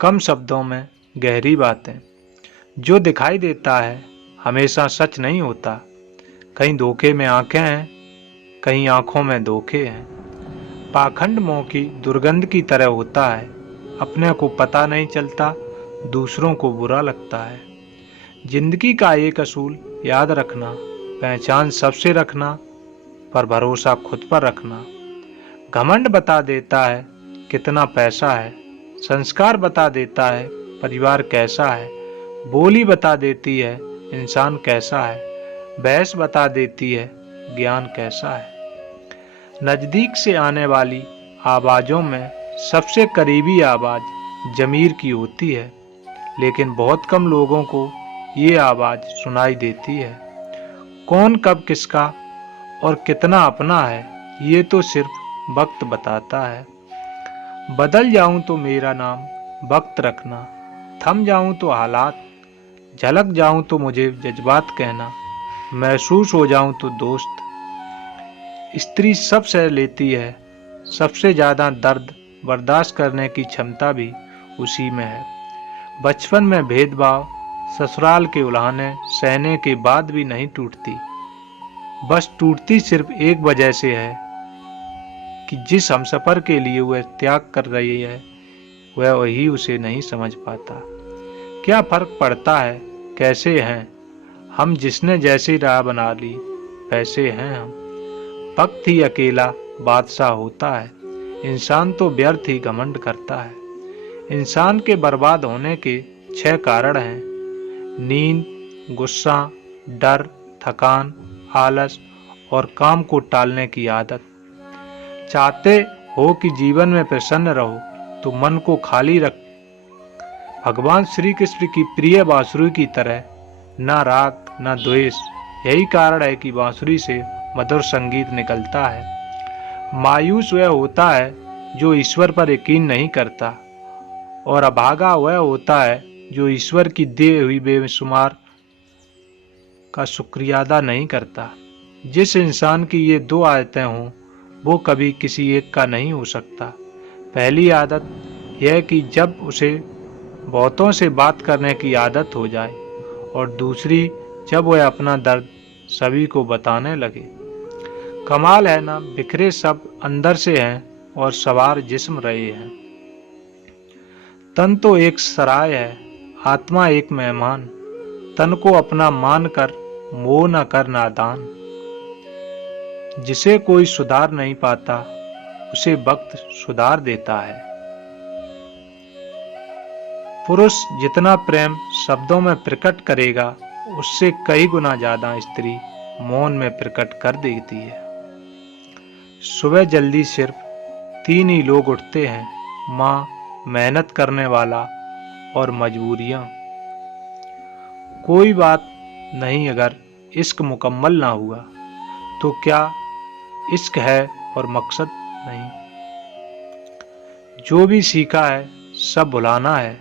कम शब्दों में गहरी बातें। जो दिखाई देता है हमेशा सच नहीं होता। कहीं धोखे में आंखें हैं, कहीं आंखों में धोखे हैं। पाखंड मुंह की दुर्गंध की तरह होता है। अपने को पता नहीं चलता, दूसरों को बुरा लगता है। जिंदगी का एक असूल याद रखना, पहचान सबसे रखना, पर भरोसा खुद पर रखना। घमंड बता देता है कितना पैसा है, संस्कार बता देता है परिवार कैसा है, बोली बता देती है इंसान कैसा है, बहस बता देती है ज्ञान कैसा है। नजदीक से आने वाली आवाजों में सबसे करीबी आवाज जमीर की होती है, लेकिन बहुत कम लोगों को ये आवाज सुनाई देती है। कौन कब किसका और कितना अपना है, ये तो सिर्फ वक्त बताता है। बदल जाऊं तो मेरा नाम वक्त रखना, थम जाऊं तो हालात, झलक जाऊं तो मुझे जज्बात कहना, महसूस हो जाऊं तो दोस्त। स्त्री सब सह लेती है, सबसे ज्यादा दर्द बर्दाश्त करने की क्षमता भी उसी में है। बचपन में भेदभाव, ससुराल के उल्हाने सहने के बाद भी नहीं टूटती। बस टूटती सिर्फ एक वजह से है कि जिस हमसफर के लिए वह त्याग कर रही है वह वही उसे नहीं समझ पाता। क्या फर्क पड़ता है कैसे हैं हम, जिसने जैसी राह बना ली वैसे हैं हम। वक्त ही अकेला बादशाह होता है, इंसान तो व्यर्थ ही घमंड करता है। इंसान के बर्बाद होने के 6 कारण हैं: नींद, गुस्सा, डर, थकान, आलस और काम को टालने की आदत। चाहते हो कि जीवन में प्रसन्न रहो तो मन को खाली रख। भगवान श्री कृष्ण की प्रिय बांसुरी की तरह, ना राग ना द्वेष। यही कारण है कि बांसुरी से मधुर संगीत निकलता है। मायूस वह होता है जो ईश्वर पर यकीन नहीं करता, और अभागा वह होता है जो ईश्वर की दी हुई बेशुमार का शुक्रिया अदा नहीं करता। जिस इंसान की ये 2 आदतें हों वो कभी किसी एक का नहीं हो सकता। पहली आदत यह कि जब उसे बहुतों से बात करने की आदत हो जाए, और दूसरी जब वह अपना दर्द सभी को बताने लगे। कमाल है ना, बिखरे सब अंदर से हैं और सवार जिस्म रहे हैं। तन तो एक सराय है, आत्मा एक मेहमान। तन को अपना मान कर मोह न कर नादान। जिसे कोई सुधार नहीं पाता उसे वक्त सुधार देता है। पुरुष जितना प्रेम शब्दों में प्रकट करेगा उससे कई गुना ज्यादा स्त्री मौन में प्रकट कर देती है। सुबह जल्दी सिर्फ 3 ही लोग उठते हैं: माँ, मेहनत करने वाला और मजबूरियां। कोई बात नहीं अगर इश्क मुकम्मल ना हुआ तो क्या इश्क है और मकसद नहीं। जो भी सीखा है सब भुलाना है,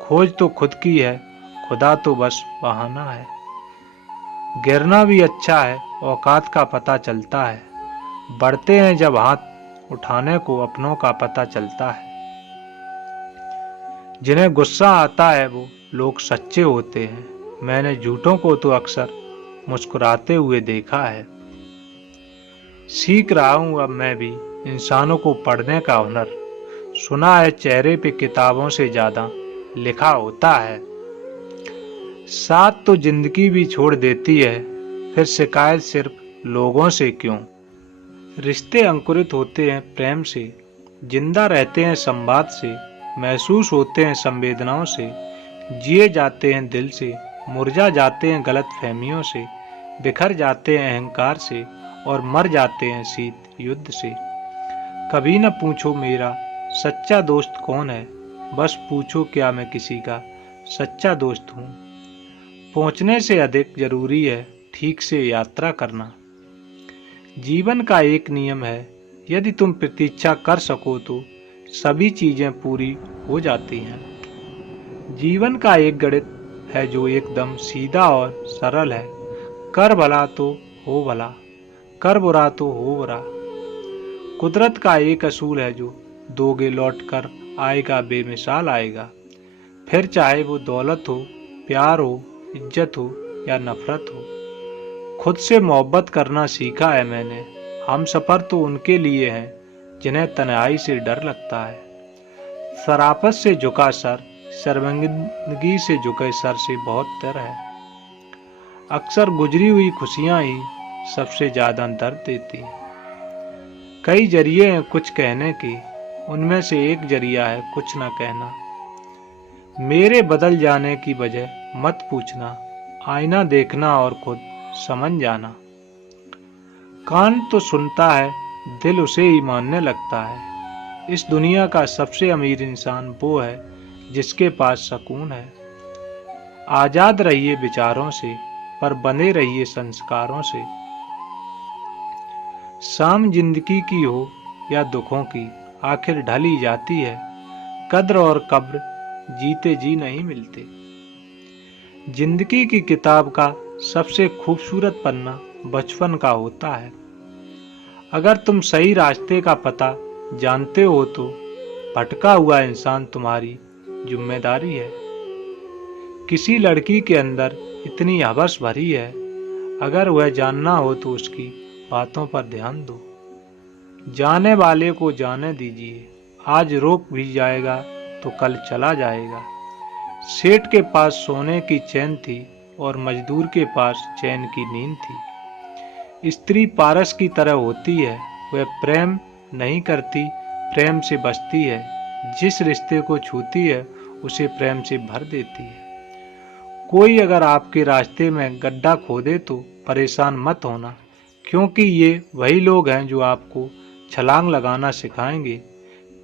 खोज तो खुद की है, खुदा तो बस बहाना है। गिरना भी अच्छा है, औकात का पता चलता है। बढ़ते हैं जब हाथ उठाने को अपनों का पता चलता है। जिन्हें गुस्सा आता है वो लोग सच्चे होते हैं। मैंने झूठों को तो अक्सर मुस्कुराते हुए देखा है। सीख रहा हूं अब मैं भी इंसानों को पढ़ने का हुनर। सुना है चेहरे पे किताबों से ज्यादा लिखा होता है। साथ तो जिंदगी भी छोड़ देती है, फिर शिकायत सिर्फ लोगों से क्यों। रिश्ते अंकुरित होते हैं प्रेम से, जिंदा रहते हैं संवाद से, महसूस होते हैं संवेदनाओं से, जिए जाते हैं दिल से, मुरझा जाते हैं गलत फहमियों से, बिखर जाते हैं अहंकार से, और मर जाते हैं शीत युद्ध से। कभी न पूछो मेरा सच्चा दोस्त कौन है, बस पूछो क्या मैं किसी का सच्चा दोस्त हूँ। पहुँचने से अधिक जरूरी है ठीक से यात्रा करना। जीवन का एक नियम है, यदि तुम प्रतीक्षा कर सको तो सभी चीजें पूरी हो जाती हैं। जीवन का एक गणित है जो एकदम सीधा और सरल है: कर भला तो हो भला, कर बुरा तो हो बुरा। कुदरत का एक असूल है जो दोगे लौट कर आएगा बेमिसाल आएगा। फिर चाहे वो दौलत हो, प्यार हो, इज्जत हो या नफरत हो। खुद से मोहब्बत करना सीखा है मैंने। हम सफ़र तो उनके लिए हैं जिन्हें तन्हाई से डर लगता है। शराफत से झुका सर शर्मिंदगी से झुके सर से बहुत डर है। अक्सर गुजरी हुई खुशियां ही सबसे ज्यादा दर्द देती हैं। कई जरिए हैं कुछ कहने के, उनमें से एक जरिया है कुछ न कहना। मेरे बदल जाने की वजह मत पूछना, आईना देखना और खुद समझ जाना। कान तो सुनता है, दिल उसे ही मानने लगता है। इस दुनिया का सबसे अमीर इंसान वो है जिसके पास सुकून है। आजाद रहिए विचारों से, पर बने रहिए संस्कारों से। शाम जिंदगी की हो या दुखों की, आखिर ढल ही जाती है। कद्र और कब्र जीते जी नहीं मिलते। जिंदगी की किताब का सबसे खूबसूरत पन्ना बचपन का होता है। अगर तुम सही रास्ते का पता जानते हो तो भटका हुआ इंसान तुम्हारी जिम्मेदारी है। किसी लड़की के अंदर इतनी हवस भरी है, अगर वह जानना हो तो उसकी बातों पर ध्यान दो। जाने वाले को जाने दीजिए, आज रोक भी जाएगा तो कल चला जाएगा। सेठ के पास सोने की चैन थी और मजदूर के पास चैन की नींद थी। स्त्री पारस की तरह होती है, वह प्रेम नहीं करती, प्रेम से बचती है। जिस रिश्ते को छूती है उसे प्रेम से भर देती है। कोई अगर आपके रास्ते में गड्ढा खोदे तो परेशान मत होना, क्योंकि ये वही लोग हैं जो आपको छलांग लगाना सिखाएंगे।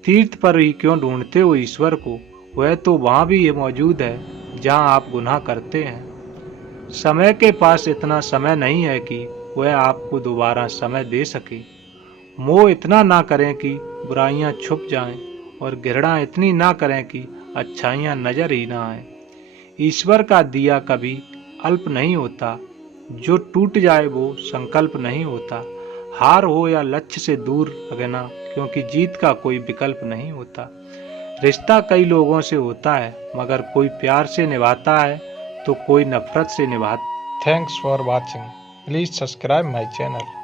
तीर्थ पर ही क्यों ढूंढते हो ईश्वर को, वह तो वहां भी मौजूद है जहां आप गुनाह करते हैं। समय के पास इतना समय नहीं है कि वह आपको दोबारा समय दे सके। मोह इतना ना करें कि बुराइयां छुप जाएं, और घृणा इतनी ना करें कि अच्छाइयां नजर ही ना आए। ईश्वर का दिया कभी अल्प नहीं होता, जो टूट जाए वो संकल्प नहीं होता। हार हो या लक्ष्य से दूर रहना, क्योंकि जीत का कोई विकल्प नहीं होता। रिश्ता कई लोगों से होता है, मगर कोई प्यार से निभाता है तो कोई नफरत से निभाता। Thanks for watching. Please subscribe my channel.